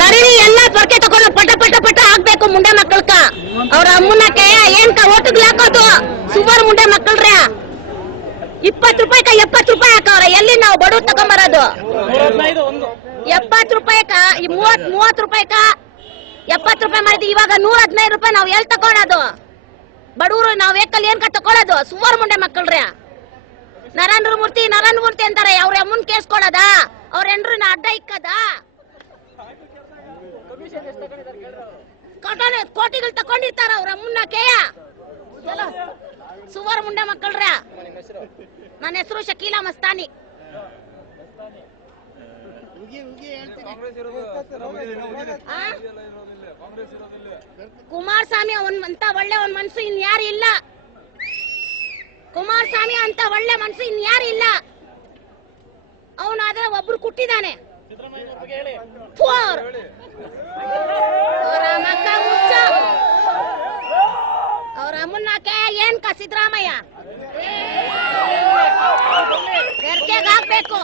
ನರೀ ಎಲ್ಲ ಪೊರ್ಕೆ ತಗೊಂಡು ಪಟ ಪಟ ಪಟ ಹಾಕ್ಬೇಕು ಮುಂಡೆ ಮಕ್ಕಳ್ಕ. ಅವ್ರ ಅಮ್ಮನಕ್ಕೆ ಏನ್ಕ ಓಟಿಗೆ ಹಾಕೋದು ಸುಮಾರು ಮುಂಡೆ ಮಕ್ಕಳ್ರೆ 20 ರೂಪಾಯಿಕ 70 ರೂಪಾಯಿ ಹಾಕವ್ರ. ಎಲ್ಲಿ ನಾವು ಬಡವ್ರು ತಗೊಂಬರೋದು? 70 ರೂಪಾಯಿಕ 30 ರೂಪಾಯಿಕ 70 ರೂಪಾಯಿ ಮಾಡಿದ್ವಿ. ಇವಾಗ 115 ರೂಪಾಯಿ ನಾವ್ ಎಲ್ಲಿ ತಗೊಳೋದು? ಬಡವರು ನಾವ್ ಏಕಲ್ಲಿ ಏನ್ಕ ತಗೊಳೋದು? ಸುಮಾರು ಮುಂಡೆ ಮಕ್ಕಳ್ರೆ ನರೇಂದ್ರ ಮೂರ್ತಿ ಅಂತಾರೆ. ಅವ್ರ ಅಮ್ಮನ್ ಕೇಸ್ಕೊಳದ? ಅವ್ರ ಹೆಂಡ್ರನ್ನ ಅಡ್ಡ ಇಕ್ಕದ? ಕೋಟಿಗಳು ತಕೊಂಡಿರ್ತಾರ ಅವ್ರ ಅಮ್ಮನ್ನ ಕೇಯ. ಸುಮಾರು ಮುಂಡೆ ಮಕ್ಕಳ್ರ. ನನ್ನ ಹೆಸರು ಶಕೀಲಾ ಮಸ್ತಾನಿ. ಕುಮಾರಸ್ವಾಮಿ ಅಂತ ಒಳ್ಳೆ ಒಂದ್ ಮನ್ಸು ಇನ್ಯಾರು ಇಲ್ಲ. ಕುಮಾರಸ್ವಾಮಿ ಅಂತ ಒಳ್ಳೆ ಮನ್ಸು ಇನ್ಯಾರು ಇಲ್ಲ. ಅವನಾದ್ರೆ ಒಬ್ರು ಕುಟ್ಟಿದ್ದಾನೆ. ಅವ್ರ ಅಮ್ಮನ್ನಕ್ಕೆ ಏನ್ ಸಿದ್ದರಾಮಯ್ಯ ಬೆರ್ಕೆಗೆ ಹಾಕ್ಬೇಕು.